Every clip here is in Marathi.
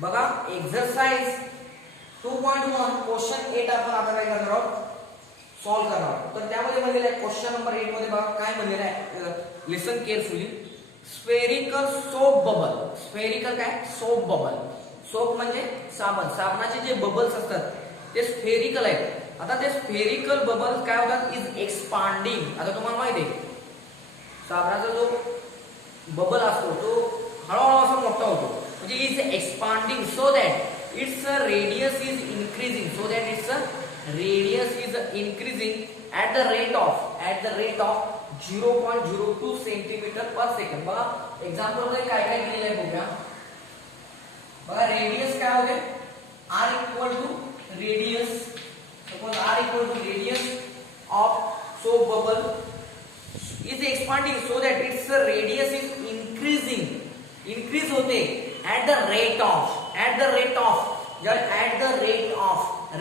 बघा एक्सरसाइज 2.1 क्वेश्चन 8 आपण आता काय करणार आहोत सॉल्व करणार आहोत. तर त्यामध्ये म्हणलेलं आहे क्वेश्चन नंबर 8 मध्ये बघा काय म्हणलेलं आहे, listen carefully. Spherical soap bubble. Spherical काय सोप बबल. सोप म्हणजे साबण, साबणाचे जे बबल्स असतात ते स्फेरिकल आहेत. आता ते स्फेरिकल बबल्स काय होतात इज एक्सपांडिंग. आता तुम्हाला माहिती आहे साबणाचा जो बबल असतो तो हळूहळू असा मोठा होतो, म्हणजे is expanding so that it's radius is increasing. So that it's radius is increasing at the rate of 0.02 centimetre per second. बघा एक्झाम्पल मध्ये काय काय दिलेलं आहे बघूया. बघा रेडियस काय होते r equal to radius, suppose r equal to radius of soap bubble is expanding so that its radius is increasing. increase होते at the rate of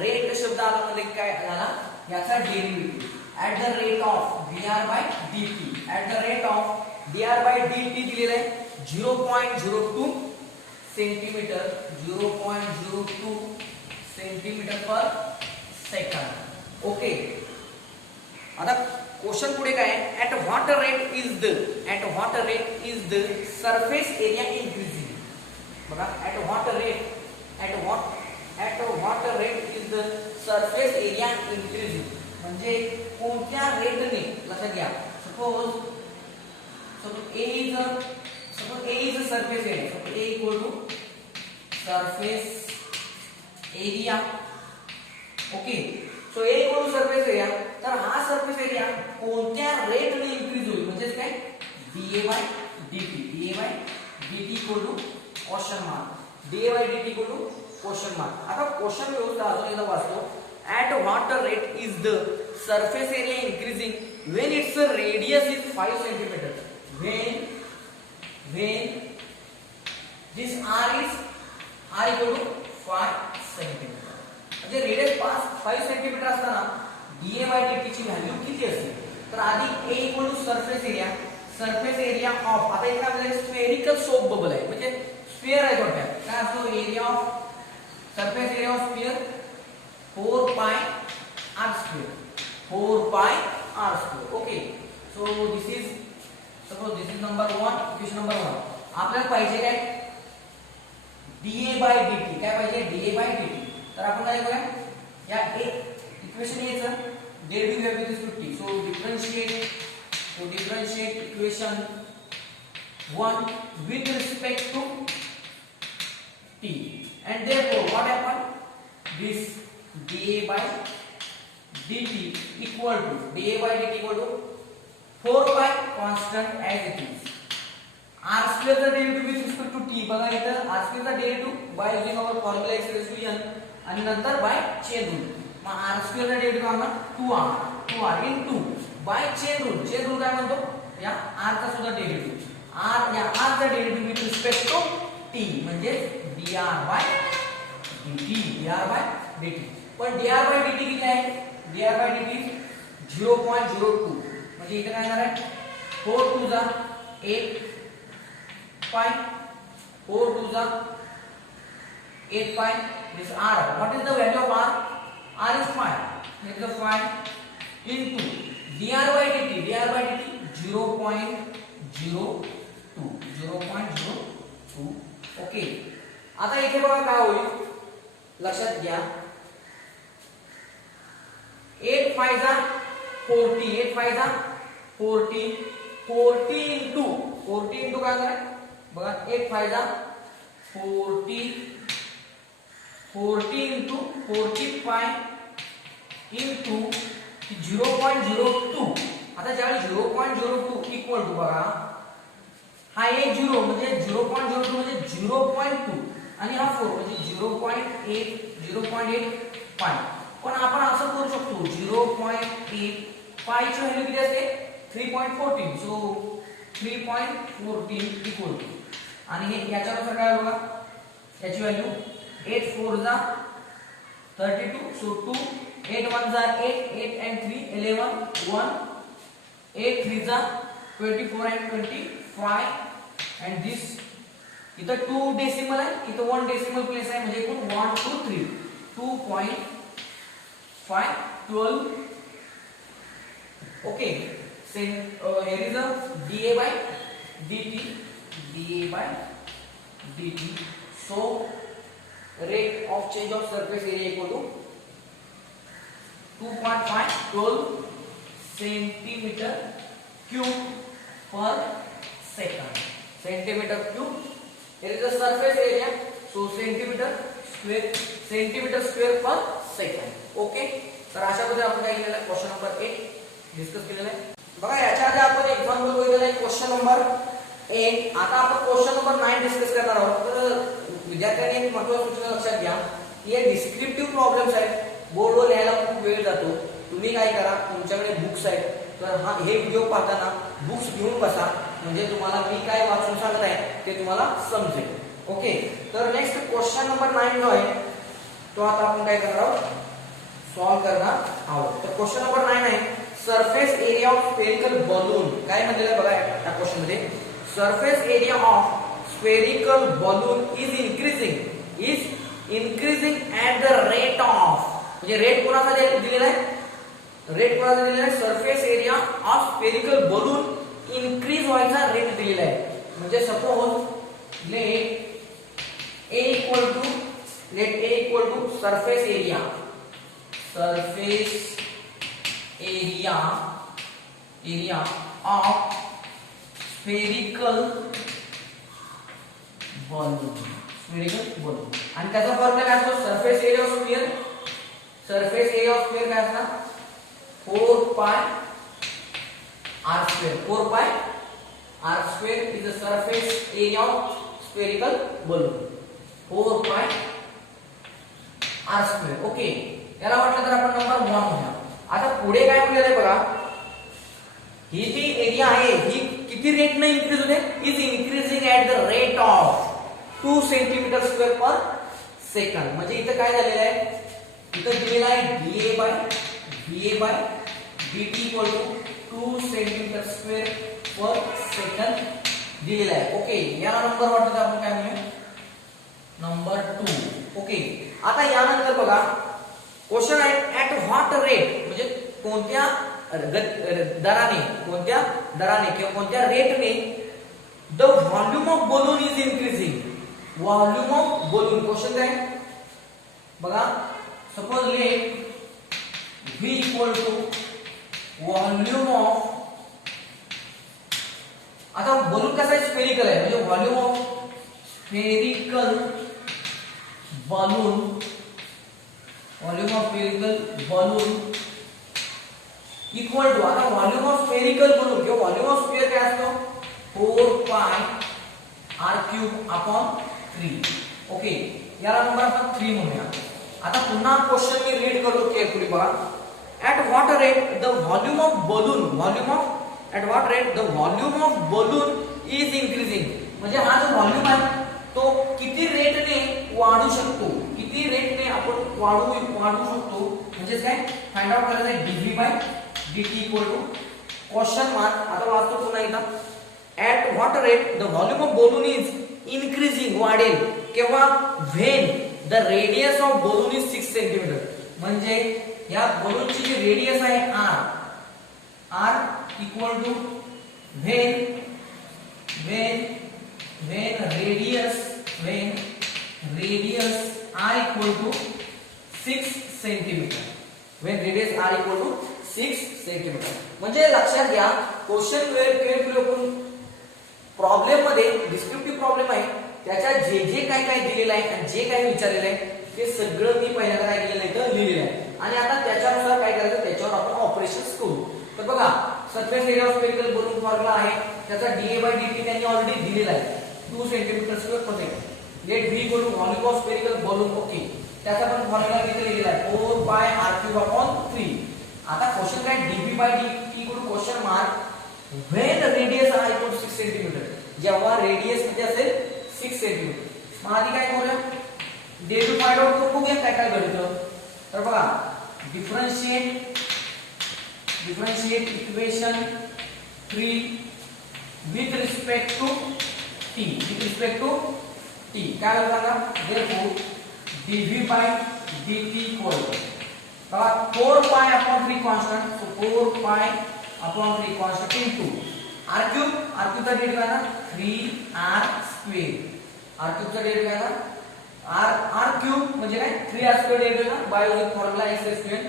rate शब्द आला म्हणजे काय झाला याचा derivative at the rate of dr by dt. at the rate of dr by dt दिलेला आहे 0.02 centimetre 0.02 centimetre per second. Okay, आता क्वेश्चन पुढे काय आहे, at what rate is the surface area increasing. बघा at what rate is the surface area increasing म्हणजे कोणत्या रेटने, लक्षात घ्या. Suppose A is surface area. Suppose A equal to surface area. Okay, so A equal to surface area. तर हा सरफेस एरिया कोणत्या रेटने इन्क्रीज होईल म्हणजे काय dA by dt equal to question mark. dA by dt equal to question mark. आता क्वेश्चन व्यवस्था अजून एकदा वाचतो. At what rate is the surface area increasing when its radius is 5 centimetre. When this r equal to 5 centimetre. म्हणजे रेडियस 5 सेंटीमीटर असताना dA by dt ची व्हॅल्यू किती असेल. तर आधी a equal to surface area of. आता इथे आपल्याला स्फेरिकल सोप बबल आहे म्हणजे स्फिअर आहे थोडक्यात. काय असतो area of surface area of sphere 4 pi r square. 4 pi r square. Okay, so this is number 1, equation number 1. आपल्याला पाहिजे काय dA by dt. काय पाहिजे dA by dt. तर आपण काय करूया या इक्वेशन ए चं डेरिव्हेटिव्ह घ्या with respect T. So differentiate equation 1 with respect to t and therefore what happen, this dA by dt equal to 4 pi constant as it is. r square चा derivative with respect to t. बघा इथं r square चा derivative by using our formula x raised to n आणि नंतर बाय चेन रूल. मग r स्क्वेअर चा डेरिव्हेटिव्ह आणणार 2r into bye chain rule काय म्हणतो या r चा सुद्धा डेरिव्हेटिव्ह r या r चा derivative with respect to t म्हणजे dr by dt. पण dr by dt किती आहे, dr by dt 0.02 म्हणजे इथे काय येणार आहे 4 2 जा 8 pi 4 2 जा 8 pi. this r, what is the value of r is 5. make the 5 into dr by dt 0.02. Okay, आता इथे बघा काय होईल लक्षात घ्या. 8 5 जा 40 8 5 जा 40 into काय होणार आहे बघा 8 5 जा 40 into 40 pi into 0.02. आता ज्यावेळी 0.02 इक्वल टू बघा हा एक 0 म्हणजे 0.02 म्हणजे 0.2 आणि हा 4 म्हणजे 0.8 pi. पण आपण असं करू शकतो 0.8 पाय ची व्हॅल्यू किती असते 3.14. सो 3.14 इक्वल टू आणि हे याच्यानुसार काय बघा याची व्हॅल्यू 8 4 जा 32. सो 2 8 1 जा 8 and 3 11 1 8 3 जा 24 and 25 and this इथं 2 डेसिमल आहे, इथं 1 डेसिमल प्लेस आहे, म्हणजे एकूण 1 2 3 2.512. Okay, here is a dA by dt, so rate of change of surface area equal to 2.512 centimeter cube per second. Centimeter cube. Here is the surface area, so centimeter square per second. Okay, तर अशा पद्धतीने आपण काय केलेलं आहे, क्वेश्चन नंबर 8 डिस्कस केलेला आहे. बघा याच्या आधी आपण एक्झाम्पल बघितलेलं आहे क्वेश्चन नंबर 8. आता आपण क्वेश्चन नंबर 9 डिस्कस करणार आहोत. तर विद्यार्थ्यांनी एक महत्त्वाची सूचना लक्षात घ्या की हे डिस्क्रिप्टिव्ह प्रॉब्लेम्स आहेत, बोर्डवर लिहायला खूप वेळ जातो. तुम्ही काय करा, तुमच्याकडे बुक्स आहेत तर हे व्हिडिओ पाहताना बुक्स घेऊन बसा, म्हणजे तुम्हाला मी काय वाचून सांगत आहे ते तुम्हाला समजेल. ओके, तर नेक्स्ट क्वेश्चन नंबर 9 जो आहे तो आता आपण काय करणार आहोत, सॉल्व करणार आहोत. तर क्वेश्चन नंबर 9 आहे surface area of spherical balloon. काय म्हणलेलं आहे बघा या क्वेश्चन मध्ये, surface area of spherical balloon is increasing at the rate of, म्हणजे रेट कोणाचा दिलेला आहे, surface area of spherical balloon increase व्हायचा रेट दिलेला आहे. म्हणजे suppose let A equal to surface area of spherical balloon. आणि त्याचा फॉर्म्युला काय असतो, सरफेस एरिया ऑफ स्फियर काय असणार, 4 pi r square is the surface area of spherical balloon. 4 pi r square. Okay, याला म्हटलं तर आपण नंबर 1 म्हणूया. आता पुढे काय म्हटलेलं आहे बघा, ही जी एरिया आहे ही किती रेटने इन्क्रीज होते, is increasing at the rate of 2 centimetre square per second. म्हणजे इथं काय झालेलं आहे, इथं दिलेला आहे dA by dt equal to 2 centimetre square per second दिलेला आहे. ओके, या नंबर वाटतं आपण काय म्हणूया, नंबर 2. ओके, आता यानंतर बघा क्वेश्चन आहे ऍट व्हॉट रेट, म्हणजे कोणत्या दराने किंवा कोणत्या रेटने the volume of balloon is increasing. Volume of balloon question काय बघा, suppose let V equal to volume of, आता बलून कसा आहे, स्फेरिकल आहे, म्हणजे volume of spherical balloon equal to, आता व्हॉल्यूम ऑफ स्फेरिकल बलून किंवा व्हॉल्यूम ऑफ स्फियर काय असतो, 4 pi r cube upon 3. Okay, याला नंबर आपण 3 म्हणूया. आता पुन्हा क्वेश्चन मी रीड करतो केअरफुली बघा. At what rate the volume of balloon is increasing, म्हणजे हा जो व्हॉल्यूम आहे तो किती रेटने वाढू शकतो, आपण वाढू शकतो, म्हणजे काय फाइंड आउट करायचं आहे, dV by dt equal to question mark. आता वाचतो पुन्हा एकदा, at what rate the volume of balloon is increasing, वाढेल केव्हा, when the radius of balloon is 6 centimetre. म्हणजे या बलूनची जी रेडियस आहे r equal to when radius r equal to 6 centimetre. म्हणजे लक्षात घ्या, क्वेश्चन प्रॉब्लेम मध्ये डिस्क्रिप्टिव्ह प्रॉब्लेम आहे, त्याच्या जे काय दिलेलं आहे आणि जे काय विचारलेलं आहे ते सगळं मी पहिल्यांदा काय केलेलं आहे तर लिहिलेलं आहे. आणि आता त्याच्यानुसार काय करायचं, त्याच्यावर आपण ऑपरेशन्स करू. तर बघा, surface area of spherical balloon formula आहे, त्याचा dA by dt त्यांनी ऑलरेडी दिलेला आहे, 2 centimetre square per second. Let V equal to volume of spherical balloon. Okay, त्याचा पण फॉर्म्युला इथे लिहिलेला आहे, 4 pi r cube upon 3. आता क्वेश्चन काय, dV by dt equal to question mark when radius r equal to 6 centimetre, जेव्हा रेडियस किती असेल 6 सेंटीमीटर. मग आधी काय करूया, dV फाइंड आउट करून बघूया काय घडतं. तर बघा, differentiate equation 3 with respect to t, T काय होणार ना therefore dv by dt equal to 4 pi upon 3 constant so 4 pi upon 3 constant into r cube चा डेरिव्हेटिव्ह आहे ना 3r square r cube चा डेरिव्हेटिव्ह आहे ना r cube म्हणजे काय 3r square डेरिव्हेटिव्ह ना by formula x square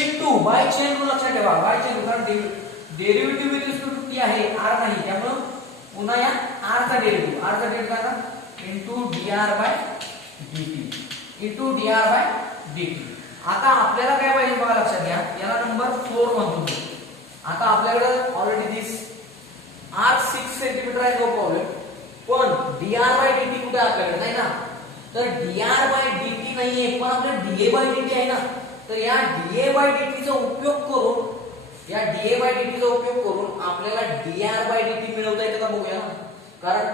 into by chain rule लक्षात ठेवा बाय चेन रूल कारण derivative with respect to t आहे r नाही त्यामुळे पुन्हा या r चा डेरिव्हेटिव्ह आहे ना into dr by dt आता आपल्याला काय पाहिजे बघा लक्षात घ्या याला नंबर 4 म्हणतो आता आपल्याकडे ऑलरेडी दिस r 6 सेंटीमीटर आहे नो प्रॉब्लेम पण dr by dt कुठे आपल्याकडे नाही ना तर dr by dt नाहीये पण आपल्याकडे dA by dt आहे ना तर या dA by dt चा उपयोग करून आपल्याला dr by dt मिळवता येतं का बघूया ना कारण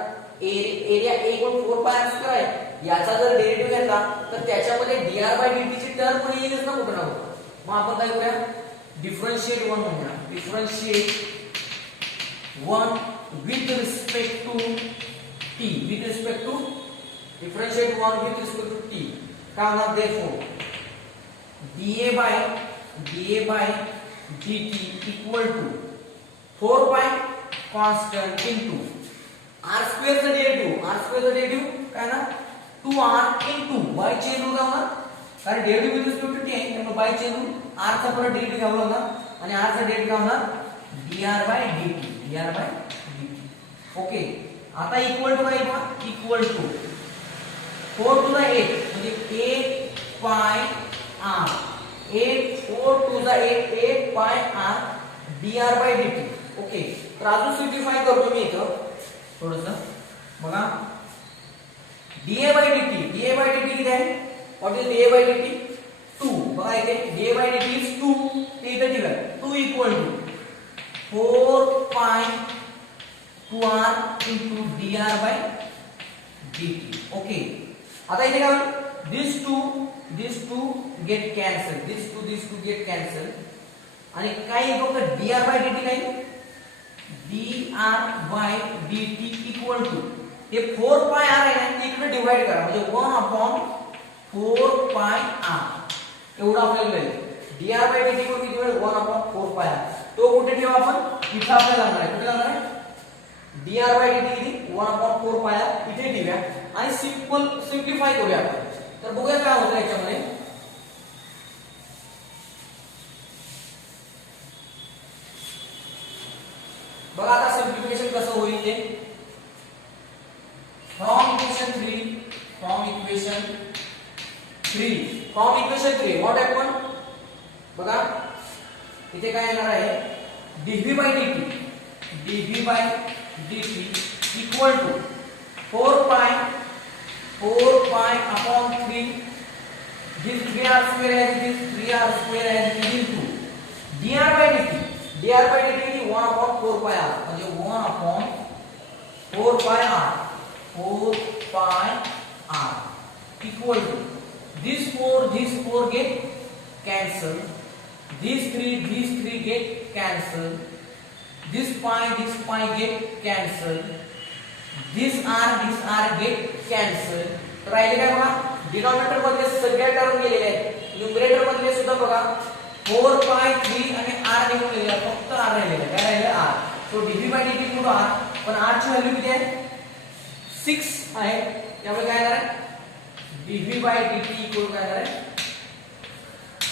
एरिया 1/4 पाय स्क्वेअर आहे याचा जर डेरिव्हेटिव्ह घेतला तर त्याच्यामध्ये dr by dt ची टर्म पण येईलच ना कुठे ना कुठे मग आपण काय करूया डिफरन्शिएट 1 म्हणूया differentiate 1 with respect to t differentiate 1 with respect to t काय होणार therefore dA by dt equal to 4 pi constant into r square चा डेरिव्हेटिव्ह काय ना 2r into y chain rule होणार कारण derivative with respect to t आहे त्यामुळे y चेन रूल r चा परत डेरिव्हेटिव्ह घ्यावा लागणार आणि r चा डेरिव्हेटिव्ह होणार dr by dt ओके आता इक्वल टू काय बघा इक्वल टू 4 to the 8 म्हणजे 8 pi r 4 to the 8 pi r dr by dt okay तर अजून सिम्प्लिफाय करतो मी इथं थोडंसं बघा dA by dt किती आहे what is dA by dt 2 बघा इथे dA by dt इज 2 ते इथे दिलं 2 equal to 4 pi 2r into dr by dt okay आता इथे काय होईल these two get cancelled आणि काय येतो का dr by dt काय dr by dt equal to हे 4 pi r आहे ना ते इकडे डिवाइड करा म्हणजे 1/4 pi r एवढा आपल्याला मिळेल dr by dt को किती मिळेल 1/4 pi r तो कुठे ठेवा आपण इथे आपल्याला लागणार आहे कुठे लागणार आहे dr by dt किती 1/4 pi r इथे ठेवूया आणि सिम्प्लिफाय करूया आपण तर बघूया काय होतं याच्यामध्ये बघा आता सिम्प्लिफिकेशन कसं होईल ते फ्रॉम इक्वेशन 3 व्हॉट हॅपन बघा इथे काय येणार आहे dv by dt equal to 4 pi upon 3 this 3r square is 3r square is into dr by dt is 1/4 pi r म्हणजे 1/4 pi r equal to these 4 get cancelled these 3 get cancelled this pi get cancelled this r get cancelled तर राहिले काय बघा डिनॉमिनेटर मध्ये सगळ्या टर्म गेलेले आहेत न्यूमरेटर मध्ये सुद्धा बघा 4 pi 3 आणि r निघून गेलेला फक्त r राहिलेला काय राहिले r so dv by dt equal to r पण r ची व्हॅल्यू किती आहे 6 आहे त्यामुळे काय येणार आहे dv by dt इक्वल काय येणार आहे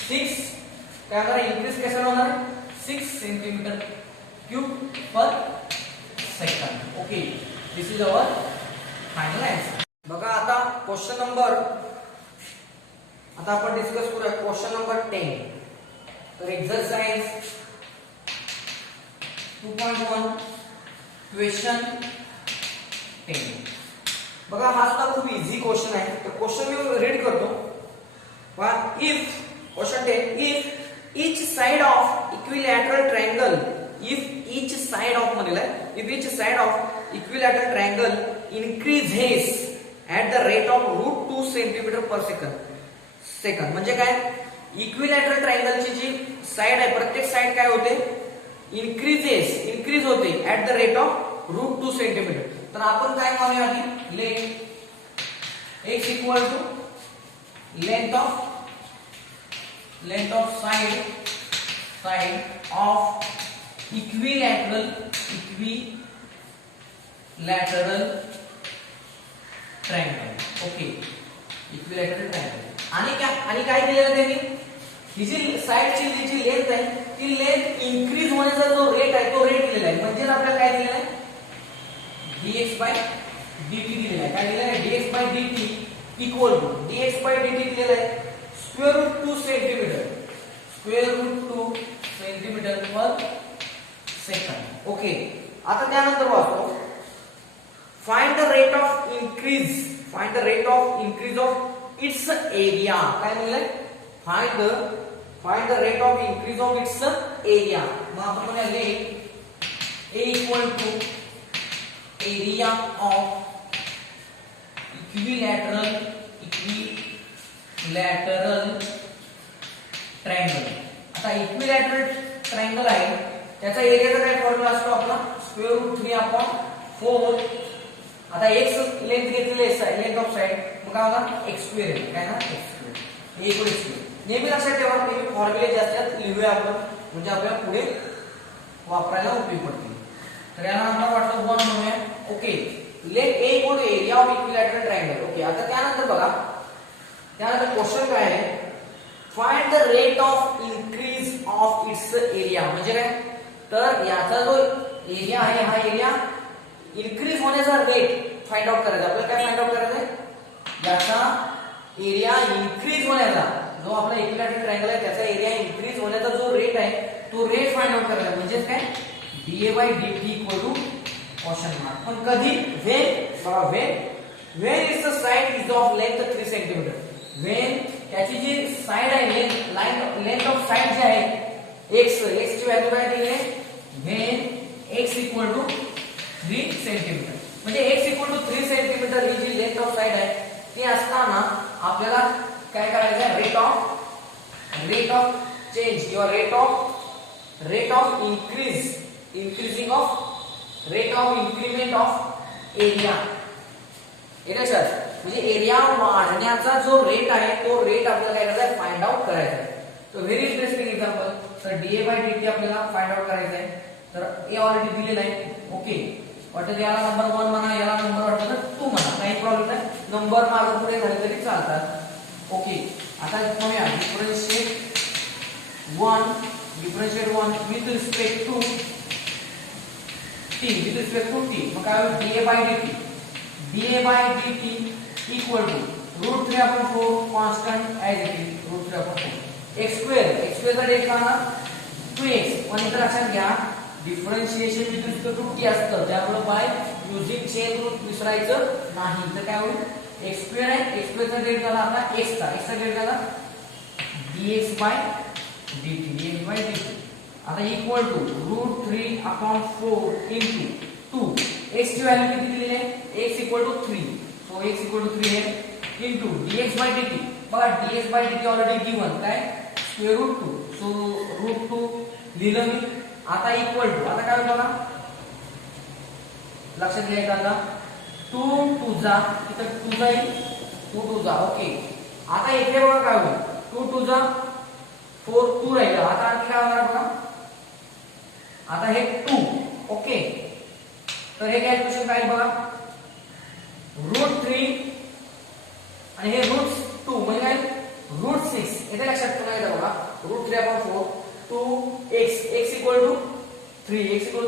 6 काय होणार आहे इनक्रीज कशाला होणार आहे 6 centimetre cube per second okay this is our final answer बघा आता क्वेश्चन नंबर आता आपण डिस्कस करूया क्वेश्चन नंबर 10 तर एक्सरसाइज 2.1 क्वेश्चन 10 बघा हा सुद्धा खूप इझी क्वेश्चन आहे तर क्वेश्चन मी रीड करतो बघा if question 10 if each side of equilateral triangle if each side of equilateral triangle increases at the rate of √2 centimeter per second म्हणजे काय इक्विलॅटरल ट्रायंगल ची जी साइड आहे प्रत्येक साइड काय होते इंक्रीज होते at the rate of √2 centimetre तर आपण काय म्हणूया आधी let x equal to length of side of equilateral triangle. Okay, equilateral triangle. आणि काय दिलेलं त्यांनी, ही जी साइडची जी लेंथ आहे ती लेंथ इन्क्रीज होण्याचा जो रेट आहे तो रेट दिलेला आहे. म्हणजे आपल्याला काय दिलेलं आहे, dx by dt दिलेला आहे. काय दिलेलं आहे, dx by dt equal to dx by dt दिलेलं आहे square root 2 centimetre per second. Okay, आता त्यानंतर वाचतो, find the rate of increase of its area. काय म्हणलंय, find the rate of increase of its area. मग आपण म्हणूया let a equal to area of equilateral triangle. आता इक्विलॅटरल ट्रायंगल आहे, त्याचा एरियाचा काय फॉर्म्युला असतो आपला, स्क्वेअर रूट 3/4. आता x लेंथ घेतलेली आहे, लेंथ ऑफ साइड, मग काय होणार, x स्क्वेअर आहे. काय ना, x square a equal x square. नेहमी लक्षात ठेवा, नेहमी फॉर्म्युले जास्त लिहूया आपण, म्हणजे आपल्याला पुढे वापरायला उपयोग पडतील. तर याला नंतर वाटतं 1 म्हणूया. Okay, let a equal to area of equilateral triangle. Okay, आता त्यानंतर बघा, त्यानंतर क्वेश्चन काय आहे, find the rate of increase of its area. म्हणजे काय, तर याचा जो एरिया आहे, हा एरिया इन्क्रीज होण्याचा रेट फाइंड आउट करायचा. आपल्याला काय फाइंड आउट करायचं आहे, याचा एरिया इन्क्रीज होण्याचा, जो आपला इक्विलॅटरल ट्रायंगल आहे त्याचा एरिया इन्क्रीज होण्याचा जो रेट आहे तो रेट फाइंड आउट करायचा. म्हणजे काय, dA by dt equal to question mark. पण कधी, when its side is of length 3 centimetre. when त्याची जी साइड आहे, लेंथ ऑफ साइड जी आहे x ची व्हॅल्यू काय दिली आहे, when x equal to 3 centimetre. म्हणजे x इक्वल टू 3 सेंटीमीटर ही जी लेंथ ऑफ साइड आहे ती असताना आपल्याला काय करायचं आहे, रेट ऑफ चेंज किंवा rate of increasing of increment of area. Sir, म्हणजे एरिया वाढण्याचा जो रेट आहे तो रेट आपल्याला काय करायचा आहे, फाइंड आउट करायचा आहे. तर व्हेरी इंटरेस्टिंग एक्झाम्पल. तर dA by dt आपल्याला फाइंड आउट करायचं आहे. तर a ऑलरेडी दिलेला आहे. ओके, वाटतं याला नंबर 1 म्हणा, याला नंबर वाटतं तर 2 म्हणा, काही प्रॉब्लेम नाही, नंबर मागे पुढे झाले तरी चालतात. ओके, आता पाहूया differentiate 1 with respect to t. मग काय होईल, dA by dt equal to √3/4 constant as it is, √3/4 x square चा डेट काय होणार 2x. पण इथे लक्षात घ्या, differentiation with respect to t असतं, त्यामुळे बाय युजिंग चेन रूल विसरायचं नाही. तर काय होईल, x स्क्वेअर आहे, x स्क्वेअर चा डेट झाला आपला x चा डेट झाला dx by dt. आता इक्वल टू √3/4 into 2. x ची व्हॅल्यू किती दिलेली आहे, x equal to 3. So x equal to 3 आहे into dx by dt. बघा dx by dt already given काय, स्क्वेअर रूट 2. सो √2 लिहिलं मी. आता इक्वल टू, आता काय बघा लक्षात घ्यायचं, आता 2 2 जा, इथं 2 जाईल, 2 2 जा. ओके, आता इथे बघा काय होईल, 2 2 जा 4 2 राहिलं. आता आणखी काय होणार बघा, आता हे 2. ओके, तर हे कॅल्क्युलेशन काय बघा, √3 आणि हे √2 म्हणजे काय √6. इथे लक्षात ठेवायचं बघा, √3/4 2x इक्वल टू 3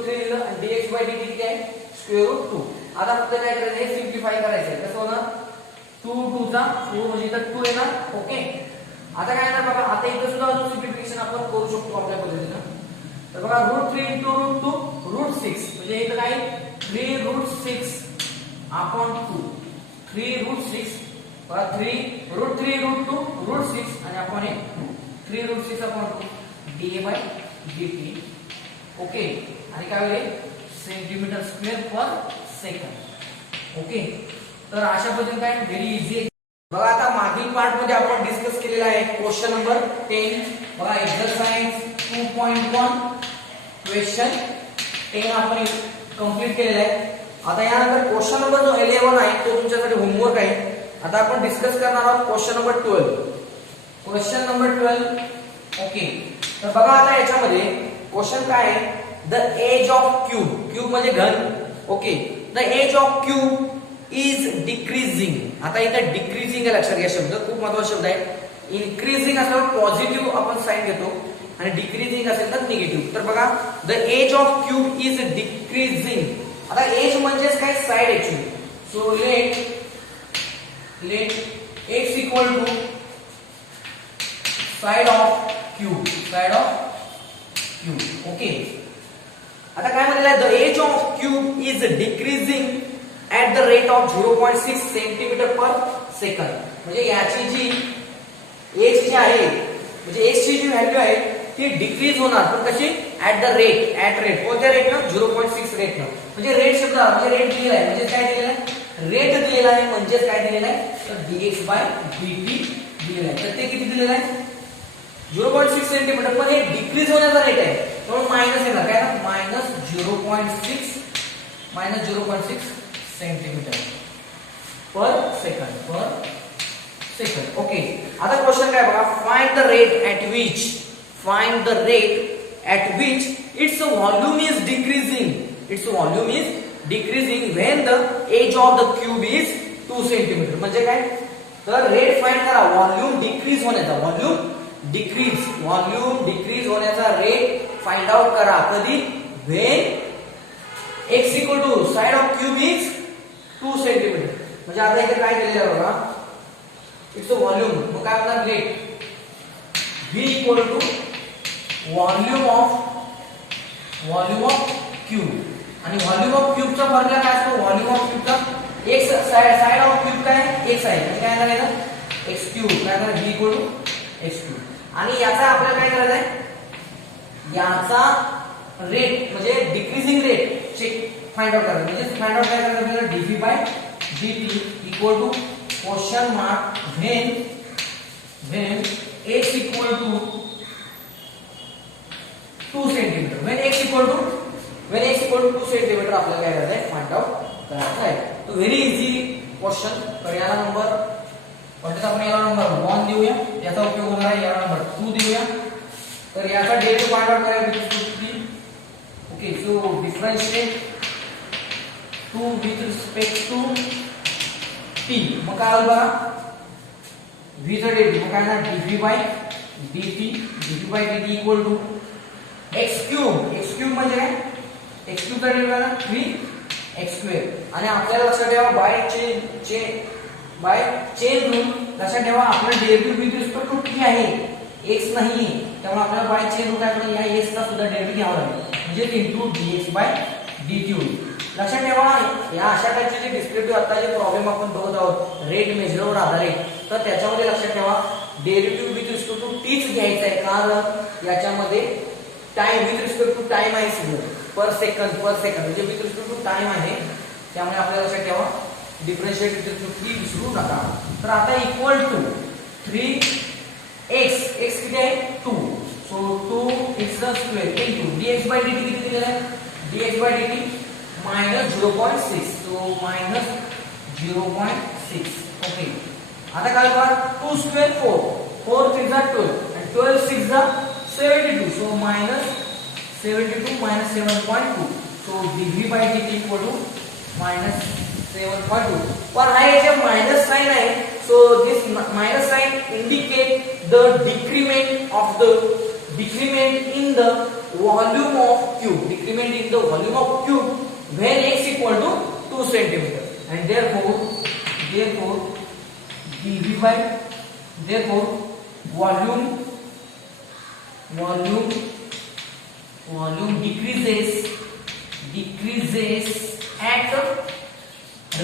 लिहिलं आणि dx by dt किती आहे, स्क्वेअर रूट 2. आता फक्त काय करायचं, हे सिम्प्लिफाय करायचं आहे. कसं होणार, 2 2 चा 4 म्हणजे इथं 2 येणार. ओके, आता काय येणार बघा, आता इथं सुद्धा अजून सिम्प्लिफिकेशन आपण करू शकतो आपल्या पद्धतीनं. तर बघा √3 into √2 √6 म्हणजे इथं काय 3√6/2 3√6 बघा 3√3√2 √6 आणि आपण हे 3√6/2 dA by dt. ओके, आणि काय होईल centimetre square per second. Okay, तर अशा पद्धतीने काय व्हेरी इझी. बघा आता मागील पार्ट मध्ये आपण डिस्कस केलेला आहे क्वेश्चन नंबर 10. बघा एक्सरसाइज 2.1 क्वेश्चन 10 आपण कंप्लीट केलेला आहे. आता यानंतर क्वेश्चन नंबर जो 11 आहे तो तुमच्यासाठी होमवर्क आहे आता आपण डिस्कस करणार आहोत question number 12. Question number 12. Okay, तर बघा आता याच्यामध्ये क्वेश्चन काय आहे, the edge of cube, cube म्हणजे घन. Okay, the edge of cube is decreasing. आता इथे डिक्रीजिंग आहे, लक्षात घ्या शब्द, खूप महत्त्वाचा शब्द आहे. इन्क्रीजिंग असल्यावर पॉझिटिव्ह आपण साइन घेतो आणि डिक्रीजिंग असेल तर निगेटिव्ह. तर बघा, the edge of cube is decreasing. आता एज म्हणजेच काय, side actually. So let x equal to side of cube, side of cube. Okay, आता काय म्हणलेलं आहे, the edge of cube is decreasing at the rate of 0.6 centimetre per second. म्हणजे याची जी एज जी आहे, म्हणजे एक्स ची जी व्हॅल्यू आहे ती डिक्रीज होणार, पण कशी, at the rate, at rate, कोणत्या रेट ना, 0.6 रेट ना. म्हणजे रेट शब्द म्हणजे रेट दिलेला आहे, म्हणजे काय दिलेला आहे, रेट दिलेला आहे, म्हणजे काय दिलेला आहे, तर dx/dt दिलेला आहे. तर ते किती दिलेलं आहे, 0.6 सेंटीमीटर, पण हे डिक्रीज होण्याचा रेट आहे, म्हणून मायनस येणार, काय ना, -0.6 centimetre per second, second. Okay, आता क्वेश्चन काय बघा, find the rate at which its volume is decreasing when the edge of the cube is 2 centimetre. म्हणजे काय, तर रेट फाइंड करा व्हॉल्यूम डिक्रीज होण्याचा, व्हॉल्यूम डिक्रीज होण्याचा रेट फाइंड आउट करा. कधी, when x equal to side of cube is 2 centimetre. म्हणजे आता इथे काय दिलेलं आहे बघा, इट्स व्हॉल्यूम, मग काय होणार, rate v equal to volume of cube. आणि व्हॉल्यूम ऑफ क्यूबचा फॉर्म्युला काय असतो, व्हॉल्यूम ऑफ क्यूबचा x साइड ऑफ क्यूब काय, x आहे, म्हणजे काय येणार आहे, x क्यूब, काय येणार, v equal to x cube. आणि याचा आपल्याला काय करायचं आहे, याचा रेट म्हणजे decreasing rate check find out करायचं. म्हणजे फाइंड आउट काय करायचं आपल्याला, dv/dt equal to question mark when x equal to 2 centimetre. when x equal to 2 centimetre आपल्याला काय करायचं आहे, फाइंड आउट करायचं आहे. तो व्हेरी इझी क्वेश्चन. तर याला नंबर कोणता, आपण याला नंबर 1 देऊया, याचा उपयोग होणार आहे, याला नंबर 2 देऊया. तर याचा डेरिव्हेटिव्ह फाइंड आउट करायचा. Okay, so differentiate 2 with respect to t. मग काय होईल बघा, v चा डेरिव्हेटिव्ह मग काय ना, dv/dt equal to x cube म्हणजे काय, x क्यूब चा डेरिव्हेटिव्ह आहे 3x². आणि आपल्याला लक्षात ठेवा बाय चेन रूल, लक्षात ठेवा आपला derivative with respect to t आहे, x नाही, त्यामुळे आपल्याला बाय चेन रूल काय करून या x चा सुद्धा डेरिव्हेटिव्ह घ्यावा लागेल, म्हणजे इनटू dx/dt होईल. लक्षात ठेवा, या अशा टाइपचे जे डिस्क्रिप्टिव्ह आता जे प्रॉब्लेम आपण बघत आहोत रेट मेजरवर आधारित, तर त्याच्यामध्ये लक्षात ठेवा डेरिव्हेटिव्ह विथ रिस्पेक्ट टू टीच घ्यायचं आहे, कारण याच्यामध्ये time with respect to time आहे, सगळं पर सेकंड म्हणजे विथ रिस्पेक्ट टू टाइम आहे, त्यामुळे आपल्याला लक्षात ठेवा डिफरन्शिएट विथ रिस्पेक्ट टू विसरू नका. तर आता इक्वल टू 3x, x किती आहे 2, सो 2x² इनटू dx/dt किती दिलेलं आहे, dx/dt -0.6, so -0.6. ओके, आता काय करा, 2 स्क्वेअर 4, 4 3 जा 12 आणि 12 6 जा 72, so -72 -7.2, so dv/dt equal to -7.2. पण हा याचे मायनस साइन आहे, so this minus sign indicate the decrement in the volume of cube, when x equal to 2 centimeter, and therefore volume decreases at a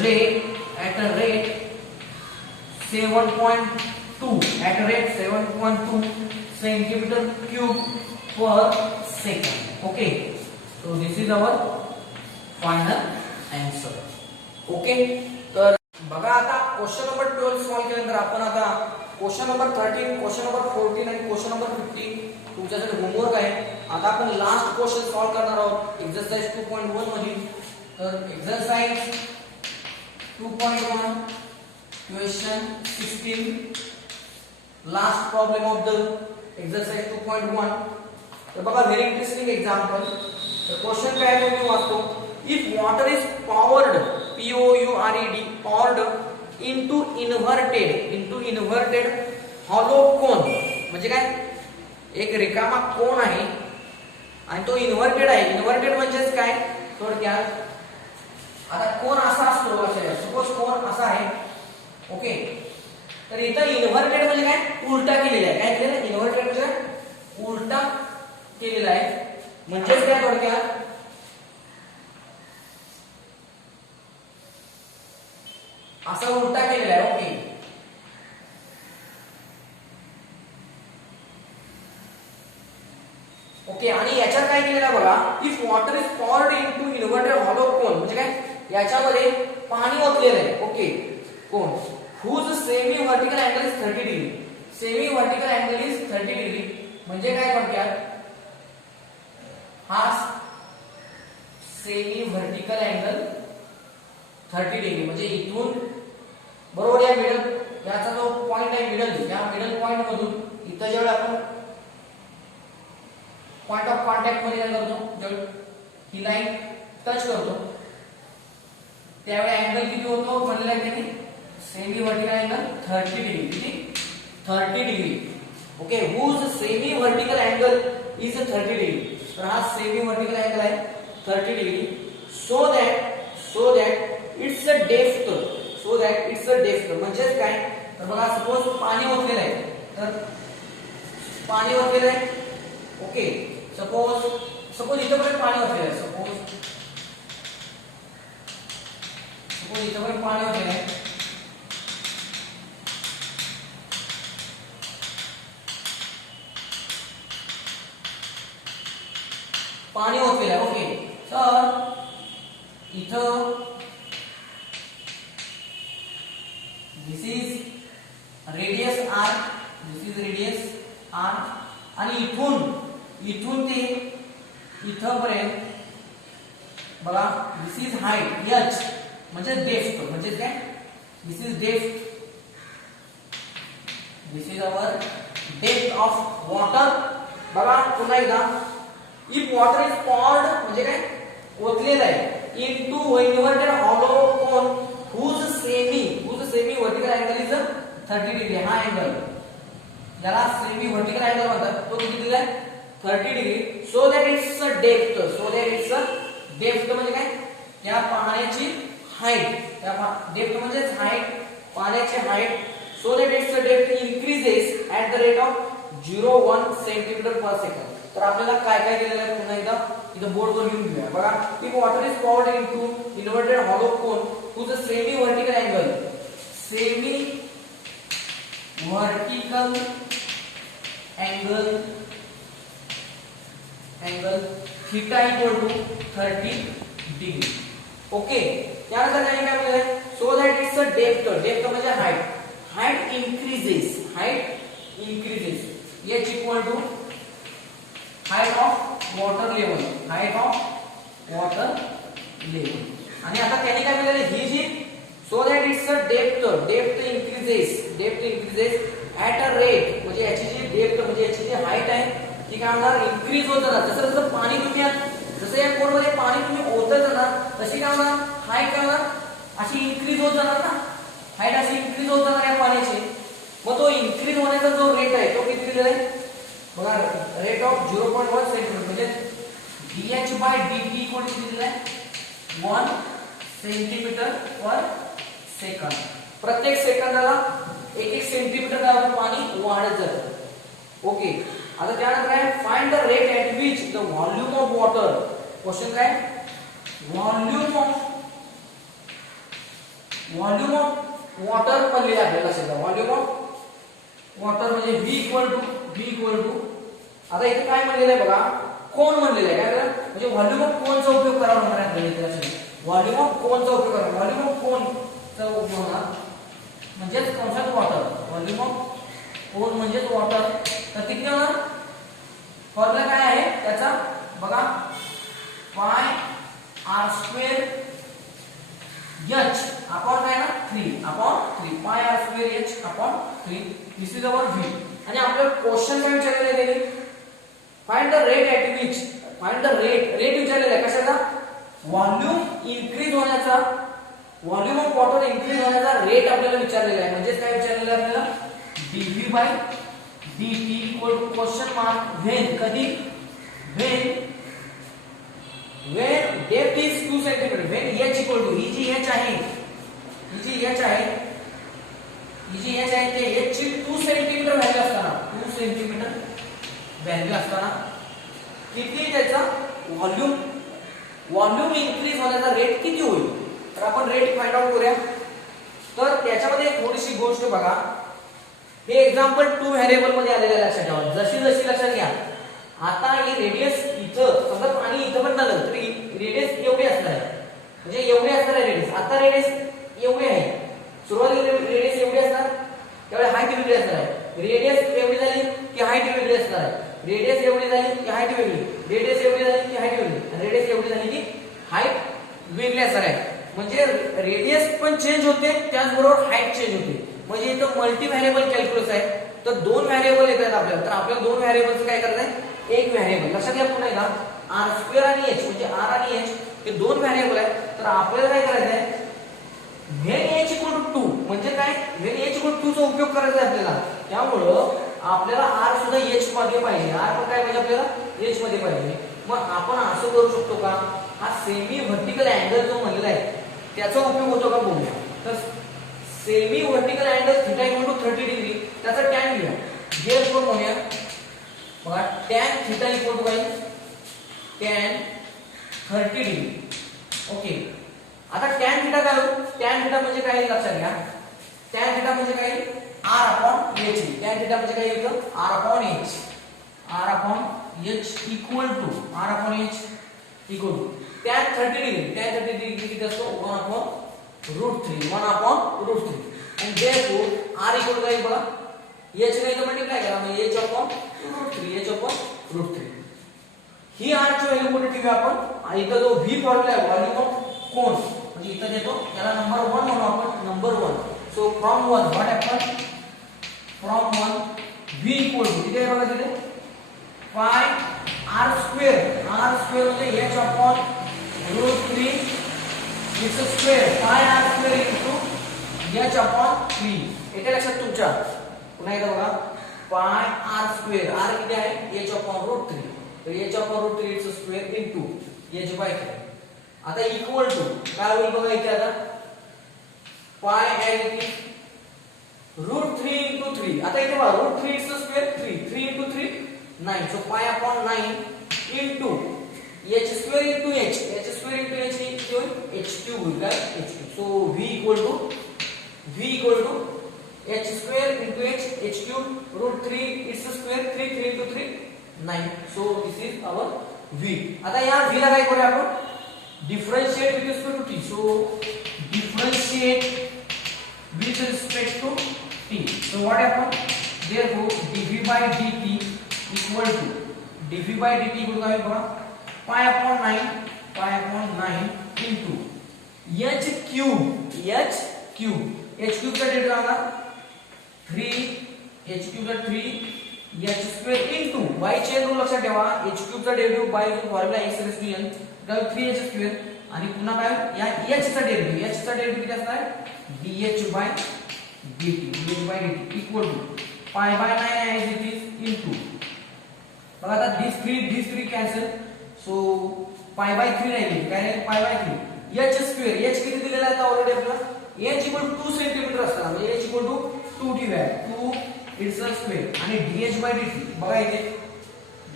rate 7.2 centimeter cube per second. Okay, so this is our final answer. Okay, तर बघा आता क्वेश्चन नंबर 12 सॉल्व्ह केल्यानंतर आपण आता क्वेश्चन नंबर 13, क्वेश्चन नंबर 14 आणि क्वेश्चन नंबर 15 तुमच्यासाठी होमवर्क आहे. आता आपण लास्ट क्वेश्चन सॉल्व्ह करणार आहोत एक्सरसाइज 2.1 मधील. तर exercise 2.1 Question 16, last problem of the exercise 2.1. तर बघा व्हेरी इंटरेस्टिंग एक्झाम्पल. तर क्वेश्चन काय आहे मी वाचतो. If water is poured POURED poured into inverted hollow cone. म्हणजे काय, एक रिकामा कोन आहे आणि तो इन्व्हर्टेड आहे. इन्व्हर्टेड म्हणजेच काय थोडक्यात, आता कोन असा असतो, सपोज कोन असा आहे, ओके. तर इथं इन्व्हर्टेड म्हणजे काय, उलटा केलेला आहे. काय केलेलं, इन्व्हर्टेड म्हणजे उलटा केलेला आहे. म्हणजेच काय थोडक्यात, असा उलटा केलेला आहे, ओके. ओके, आणि याच्यात काय केलेलं आहे बघा. If water is poured into inverted hollow cone म्हणजे काय, याच्यामध्ये पाणी ओतलेलं आहे, okay, cone. whose semi vertical angle is 30 degree. Semi vertical angle is 30 degree म्हणजे काय थोडक्यात, हा सेमी व्हर्टिकल अँगल 30 डिग्री म्हणजे इथून बरोबर या मिडल, याचा जो पॉइंट आहे मिडल, या मिडल पॉइंट मधून इथं जेवढं आपण पॉइंट ऑफ कॉन्टॅक्ट मध्ये काय करतो, जेवढं ही लाईन टच करतो त्यावेळी अँगल किती होतो म्हणलेला आहे त्यांनी, सेमी व्हर्टिकल अँगल 30 डिग्री. किती, 30 degree, okay. whose semi vertical angle is 30 degree. तर हा सेमी व्हर्टिकल अँगल आहे 30 degree. So that its a depth. So that its a depth म्हणजे काय, तर बघा सपोज पाणी ओतलेलं आहे, तर पाणी ओतलेलं आहे, ओके. सपोज इथपर्यंत पाणी ओतलेलं आहे, सपोज इथपर्यंत पाणी ओतलेलं आहे. पाणी ओतलेलं आहे, ओके. तर इथं दिस इज रेडियस R, आणि इथून ते इथपर्यंत बघा दिस इज हाईट H म्हणजे डेप्थ. म्हणजे काय, this is depth, this is our depth of water. बघा पुन्हा एकदा, इफ वॉटर इज पॉर्ड म्हणजे काय, ओतलेलं आहे into inverted hollow cone whose semi vertical angle is 30 degree. हा अँगल याला सेमी व्हर्टिकल अँगल म्हणतात, तो किती दिलाय 30 degree. So that its a depth म्हणजे काय, या पाण्याची हाईट, डेप्थ म्हणजे हाईट, पाण्याची height. So that its a depth increases at the rate of 0.1 centimetre per second. तर आपल्याला काय काय केलेलं आहे पुन्हा एकदा इथं बोर्डवर लिहून घेऊया. बघा, if water is poured into inverted hollow cone whose semi vertical angle theta equal to 30 degree, okay. त्यानंतर त्यांनी काय म्हटलंय, so that its a depth म्हणजे height increases H equal to height of water level. आणि आता त्यांनी काय केलेलं, ही जी so that its a depth increases at a rate म्हणजे याची जी डेप्थ म्हणजे याची जी हाईट आहे ती काय होणार, इन्क्रीज होत जाणार. जसं पाणी तुम्ही, जसं या कोनमध्ये पाणी तुम्ही ओतत जाणार तशी काय होणार, हाईट काय होणार, अशी इन्क्रीज होत जाणार ना, हाईट अशी इन्क्रीज होत जाणार या पाण्याची. मग तो इन्क्रीज होण्याचा जो रेट आहे तो किती दिलेला आहे बघा, रेट ऑफ 0.1 सेंटीमीटर म्हणजे dH/dt इक्वल किती दिलेला आहे 1 सेंटीमीटर पर सेकंड. प्रत्येक सेकंदाला 1 सेंटीमीटर पाणी वाढत जातं, ओके. आता त्यानंतर काय, find the rate at which the volume of water. Question काय, व्हॉल्यूम ऑफ वॉटर म्हणले आपल्याला लक्षात. व्हॉल्यूम ऑफ वॉटर म्हणजे V इक्वल टू आता इथे काय म्हणलेलं आहे बघा, कोन म्हणलेलं आहे. काय म्हणजे व्हॉल्यूम ऑफ कोनचा उपयोग करावा लागणार आहे. व्हॉल्यूम ऑफ कोनचा उपयोग करा. व्हॉल्यूम ऑफ कोनचा उपयोग होणार म्हणजेच कंसात वॉटर. व्हॉल्यूम ऑफ कोन म्हणजेच वॉटर. तर किती होणार, फॉर्म्युला काय आहे त्याचा बघा, पाय r² H अपॉन काय ना 3 upon 3 pi r square h upon 3 this is our V. आणि आपल्याला क्वेश्चन काय विचारलेलं आहे त्यांनी find the rate at which find the rate विचारलेला आहे कशाचा व्हॉल्यूम इन्क्रीज होण्याचा व्हॉल्यूम ऑफ वॉटर इन्क्रीज होण्याचा रेट आपल्याला विचारलेला आहे. म्हणजे काय विचारलेलं आहे आपल्याला dv by dt equal to question mark when कधी when depth is 2 centimetre when h equal to ही जी h आहे ते h ची 2 सेंटीमीटर व्हॅल्यू असताना 2 सेंटीमीटर व्हॅल्यू असताना किती त्याचा व्हॉल्यूम इन्क्रीज होण्याचा रेट किती होईल. तर आपण रेट फाइंड आउट करूया. तर त्याच्यामध्ये एक थोडीशी गोष्ट बघा. हे एक्झाम्पल 2 व्हेरिएबल मध्ये आलेलं लक्षात ठेवा. जशी लक्षात घ्या. आता ही रेडियस इथं समजा आणि इथं पण झालं तरी रेडियस एवढी असणार आहे. म्हणजे एवढी असणार आहे रेडियस. आता रेडियस एवढी आहे. सुरुवातीला रेडियस एवढी असणार त्यावेळी हाईट वेगळी असणार आहे. रेडियस एवढी झाली की हाईट वेगळी असणार आहे. रेडियस एवढी झाली की हाईट वेगळी. रेडियस एवढी झाली की हाईट वेगळी. आणि रेडियस एवढी झाली की हाईट वेगळी असणार आहे. म्हणजे रेडियस पण चेंज होते त्याचबरोबर हाईट चेंज होते. म्हणजे इथं मल्टी व्हेरिएबल कॅल्क्युलस आहे. तर 2 व्हेरिएबल येतात आपल्याला. तर आपल्याला 2 व्हेरिएबलचं काय करायचं आहे एक व्हेरिएबल लक्षात घ्या पुन्हा एकदा r स्क्वेअर आणि h म्हणजे r आणि h हे 2 व्हेरिएबल आहेत. तर आपल्याला काय करायचं आहे व्हेन h इक्वल टू 2 म्हणजे काय व्हेन h इक्वल टू 2 चा उपयोग करायचा आहे आपल्याला. त्यामुळं आपल्याला r सुद्धा h मध्ये पाहिजे. r पण काय पाहिजे आपल्याला h मध्ये पाहिजे. मग आपण असं करू शकतो का हा सेमी व्हर्टिकल अँगल जो म्हणलेला आहे त्याचा उपयोग होतो का बघूया. तर semi vertical angle theta equal to 30 degree त्याचा टॅन लिहा. देअरफॉर म्हणूया बघा tan थीटा इक्वल टू काय tan 30 डिग्री. ओके. आता tan थीटा काय होईल tan थीटा म्हणजे काय लक्षात घ्या. tan थीटा म्हणजे काय r upon h. tan theta म्हणजे काय येतं r upon h. r upon h equal to r upon h equal to tan 30 degree. tan 30 degree किती असतो 1 अपॉन √3 1 अपॉन √3. आणि देअरफॉर r इक्वल टू काय बघा h ने इथं मल्टिप्लाय करा म्हणजे h अपॉन √3 ही r ची व्हॅल्यू कुठे ठेवूया आपण. इथं जो v फॉर्म्युला आहे व्हॉल्यूम ऑफ कोन म्हणजे इथं देतो त्याला नंबर 1 म्हणू आपण number 1. So from 1 what happen from 1 v equal to किती आहे बघा तिथे पाय r स्क्वेअर म्हणजे h upon √3 its square pi r square into h upon 3. येते लक्षात तुमच्या पुन्हा एकदा बघा पाय r स्क्वेअर r किती आहे h अपॉन √3 तर h upon √3 its square into h by 3. आता इक्वल टू काय होईल बघा इथे आता पाय ॲज इट इज √3 इनटू 3. आता इथे बघा √3 its square 3 into 3 9. So pi upon 9 into h square into h square into h किती होईल h क्यूब होईल काय h cube. So v equal to h square into h cube √3 its square 3 into 3 9. So this is our v. आता या v ला काय करूया आपण differentiate with respect to t. So differentiate with respect to t. So what happen therefore dv by dt equal to काय बघा pi upon 9 into h cube चा डेरिव्हेटिव्ह आला 3 h cube चा 3 h square into y chain rule लक्षात ठेवा h cube चा derivative by formula x raised to n तर 3h square आणि पुन्हा काय या h चा डेरिव्हेटिव्ह किती असणार dh by dt equal to pi by 9 as it is into बघा आता these three cancel. So pi by 3 राहील काय आहे pi by 3 h square h किती दिलेला आहे ऑलरेडी आपल्याला h इक्वल टू 2 सेंटीमीटर असताना म्हणजे h इक्वल टू 2 ठेवूया 2 इट्स स्क्वेअर आणि dh by dt बघा इथे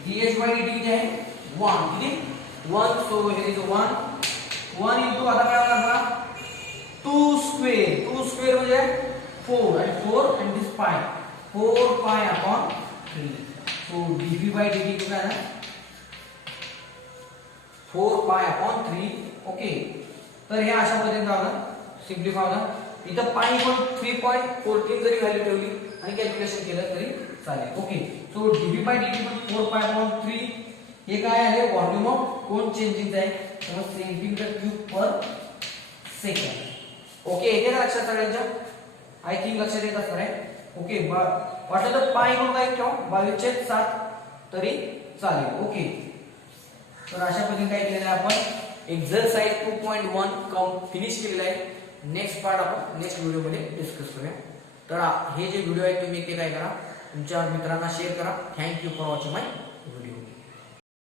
dh by dt किती आहे 1 किती 1. सो हियर इज 1 इनटू आता काय होणार बघा 2 स्क्वेअर म्हणजे 4 आणि 4 आणि this pi 4 pi upon 3. So dv by dt काय आहे 4 पाय अपॉन 3. ओके. तर हे अशा पद्धतीने झालं सिम्प्लिफाय होणार. इथं पाय इक्वल 3.14 जरी व्हॅल्यू ठेवली आणि कॅल्क्युलेशन केलं तरी चालेल. Okay. So dv by dt पण 4 पाय अपॉन 3 हे काय आहे व्हॉल्यूम ऑफ कोन चेंजिंग आहे तर centimetre cube per second. Okay, येते का लक्षात सगळ्यांच्या? आय थिंक लक्षात येत असणार आहे. ओके, वाटलं तर पाय म्हणून काय ठेवा 22/7 तरी चालेल. ओके, तर अशा पद्धतीने काय केलेलं आहे आपण एक्सरसाइज 2.1 फिनिश केलेला आहे. नेक्स्ट पार्ट आपण नेक्स्ट व्हिडिओमध्ये डिस्कस करूया. तर हे जे व्हिडिओ आहे तुम्ही ते काय करा, तुमच्या मित्रांना शेअर करा. Thank you for watching my video.